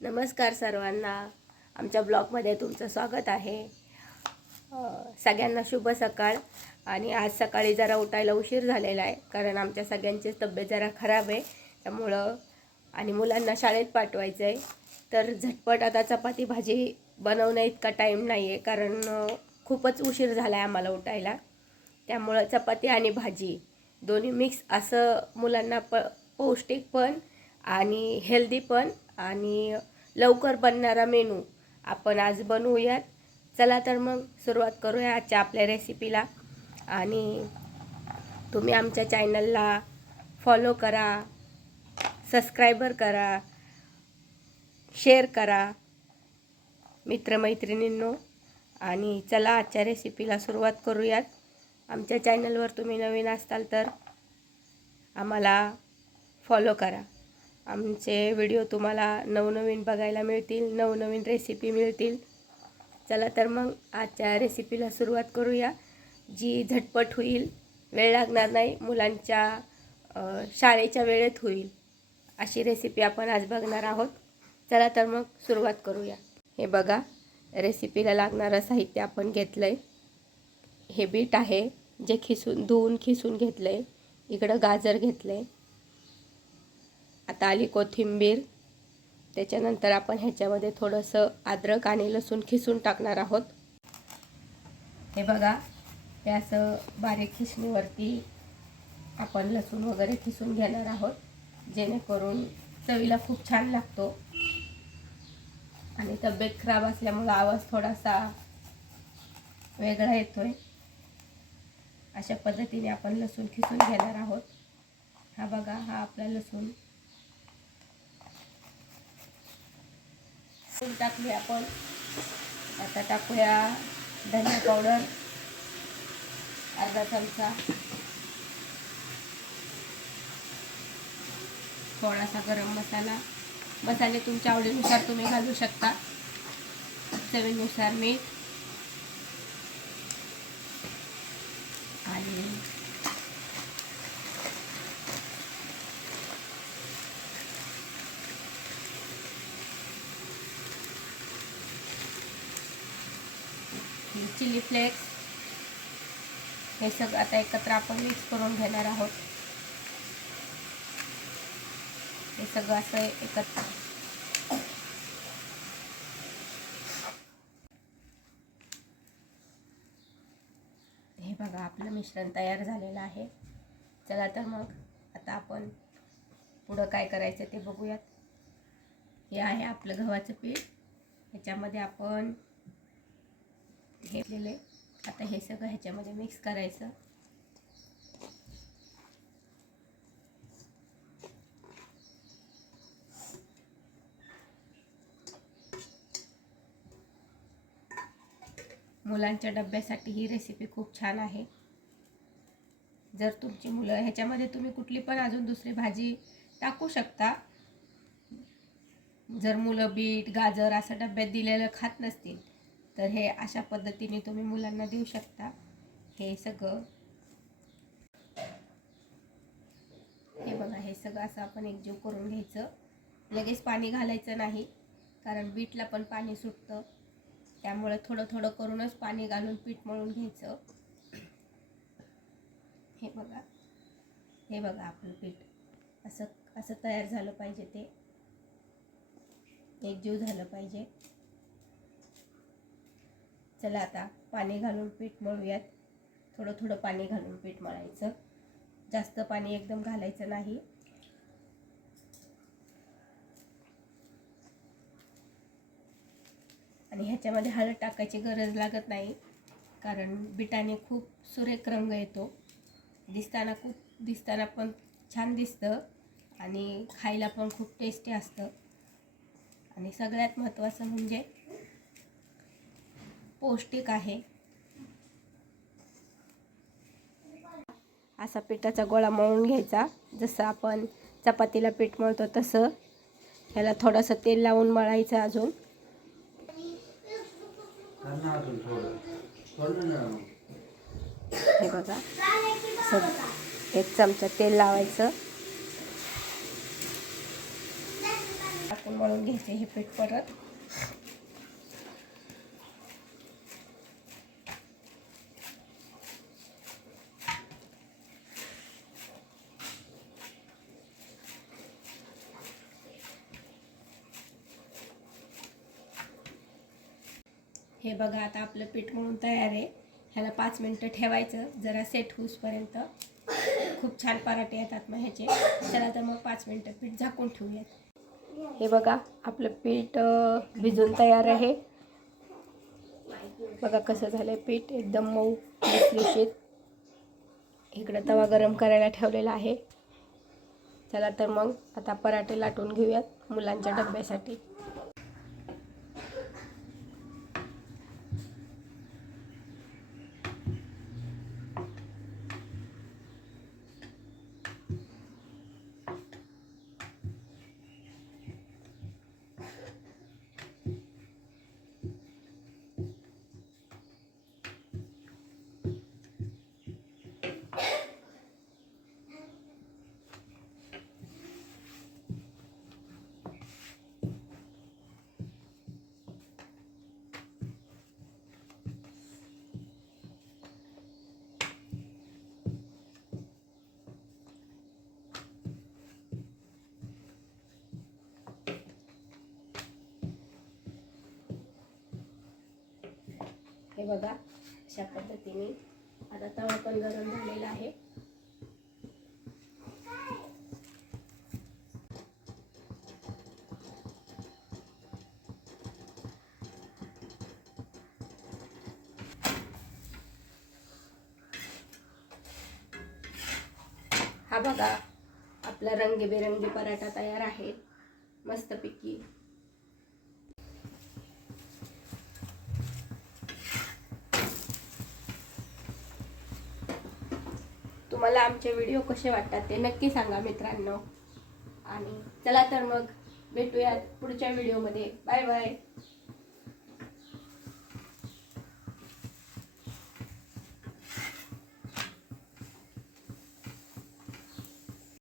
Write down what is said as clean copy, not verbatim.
नमस्कार सर्वांना, आमच्या ब्लॉगमध्ये तुमचं स्वागत आहे। सगळ्यांना शुभ सकाळ। आणि आज सकाळी जरा उठायला उशीर झालेला आहे, कारण आमच्या सगळ्यांची तब्येत जरा खराब आहे, त्यामुळं आणि मुलांना शाळेत पाठवायचं आहे, तर झटपट आता चपाती भाजी बनवण्या इतका टाईम नाही आहे, कारण खूपच उशीर झाला आहे आम्हाला उठायला। त्यामुळं चपाती आणि भाजी दोन्ही मिक्स असं मुलांना पौष्टिक पण आणि हेल्दी पण आणि लवकर बनणारा मेनू आपण आज बनवूयात। चला तर मग सुरुवात करूया आजच्या आपल्या रेसिपीला। आणि तुम्ही आमच्या चॅनलला फॉलो करा, सबस्क्राइबर करा, शेअर करा मित्रमैत्रिणींनो। आणि चला आजच्या रेसिपीला सुरुवात करूयात। आमच्या चॅनलवर तुम्ही नवीन असाल तर आम्हाला फॉलो करा। आमचे व्हिडिओ तुम्हाला नवनवीन बघायला मिळतील, नवनवीन रेसिपी मिळतील। चला तर मग आजच्या रेसिपीला सुरुवात करूया, जी झटपट होईल, वेळ लागणार नाही, मुलांच्या शाळेच्या वेळेत होईल अशी रेसिपी आपण आज बघणार आहोत। चला तर मग सुरुवात करूया। हे बघा, रेसिपीला लागणारं साहित्य आपण घेतलं आहे। हे बीट आहे, जे धुवून खिसून घेतलं आहे। इकडं गाजर घेतलं आहे। आता आली कोथिंबीर। त्याच्यानंतर आपण ह्याच्यामध्ये थोडंसं अद्रक आणि लसूण खिसून टाकणार आहोत। हे बघा, हे असं बारीक खिसणीवरती आपण लसूण वगैरे खिसून घेणार आहोत, जेणेकरून चवीला खूप छान लागतो। आणि तब्येत खराब असल्यामुळे आवाज थोडासा वेगळा येतोय। अशा पद्धतीने आपण लसूण खिसून घेणार आहोत। हा बघा, हा आपला लसूण टाकले आपण। आता टाकूया धनिया पावडर अर्धा चमचा, थोडासा गरम मसाला। मसाले तुमच्या आवडीनुसार तुम्ही घालू शकता। चवीनुसार मीठ आणि चिली फ्लेक्स। हे सगळं आता एकत्र आपण मिक्स करून घेणार आहोत। हे सगळं असं एकत्र हे बघा, आपलं मिश्रण तयार झालेलं आहे। चला तर मग आता आपण पुढं काय करायचं ते बघूयात। हे आहे आपलं गव्हाचं पीठ, ह्याच्यामध्ये आपण घेतलेले। आता हे सगळं ह्याच्यामध्ये मिक्स करायचं। मुलांच्या डब्यासाठी ही रेसिपी खूप छान आहे। जर तुमची मुलं ह्याच्यामध्ये तुम्ही कुठली पण अजून दुसरी भाजी टाकू शकता। जर मुलं बीट गाजर असं डब्यात दिलेलं खात नसतील तर हे अशा पद्धतीने तुम्ही मुलांना देऊ शकता। हे सगळं हे बघा, हे सगळं असं आपण एकजीव करून घ्यायचं। लगेच पाणी घालायचं नाही, कारण बीटला पण पाणी सुटतं, त्यामुळे थोडं थोडं करूनच पाणी घालून पीठ मळून घ्यायचं। हे बघा, हे बघा, आपलं पीठ असं असं तयार झालं पाहिजे, ते एकजीव झालं पाहिजे। चला आता पाणी घालून पीठ मळूयात। थोडं थोडं पाणी घालून पीठ मळायचं, जास्त पाणी एकदम घालायचं नाही। आणि ह्याच्यामध्ये हळद टाकायची गरज लागत नाही, कारण बीटाने खूप सुरेख रंग येतो, दिसताना पण छान दिसतं आणि खायला पण खूप टेस्टी असतं। आणि सगळ्यात महत्त्वाचं म्हणजे पौष्टिक आहे। असा पिठाचा गोळा मळून घ्यायचा, जसं आपण चपातीला पीठ मळतो तसं। ह्याला थोडंसं तेल लावून मळायचं अजून। हे बघा, एक चमचा तेल लावायचं। टाकून मळून घ्यायचे हे पीठ परत. हे बघा आता आपलं पीठ मळून तयार आहे. ह्याला 5 मिनिटं ठेवायचं जरा सेट होऊसपर्यंत. खूप छान पराठे येतात मग ह्याचे. चला तर मग 5 मिनिटं पीठ झाकून ठेवूयात. हे बघा आपलं पीठ भिजून तयार आहे. बघा कसं झालं पीठ, एकदम मऊ लुसलुशीत. इकडं तवा गरम करायला ठेवलेला आहे. चला तर मग आता पराठे लाटून घेऊयात मुलांच्या डब्यासाठी. हे बघा अशा पद्धतीने आता तवा पण गरम झालेला आहे. हा बघा आपला रंगीबेरंगी पराठा तयार आहे मस्तपैकी. तुम्हाला आमचे व्हिडिओ कसे वाटतात ते नक्की सांगा मित्रांनो. आणि चला तर मग भेटूयात पुढच्या व्हिडिओमध्ये. Bye bye.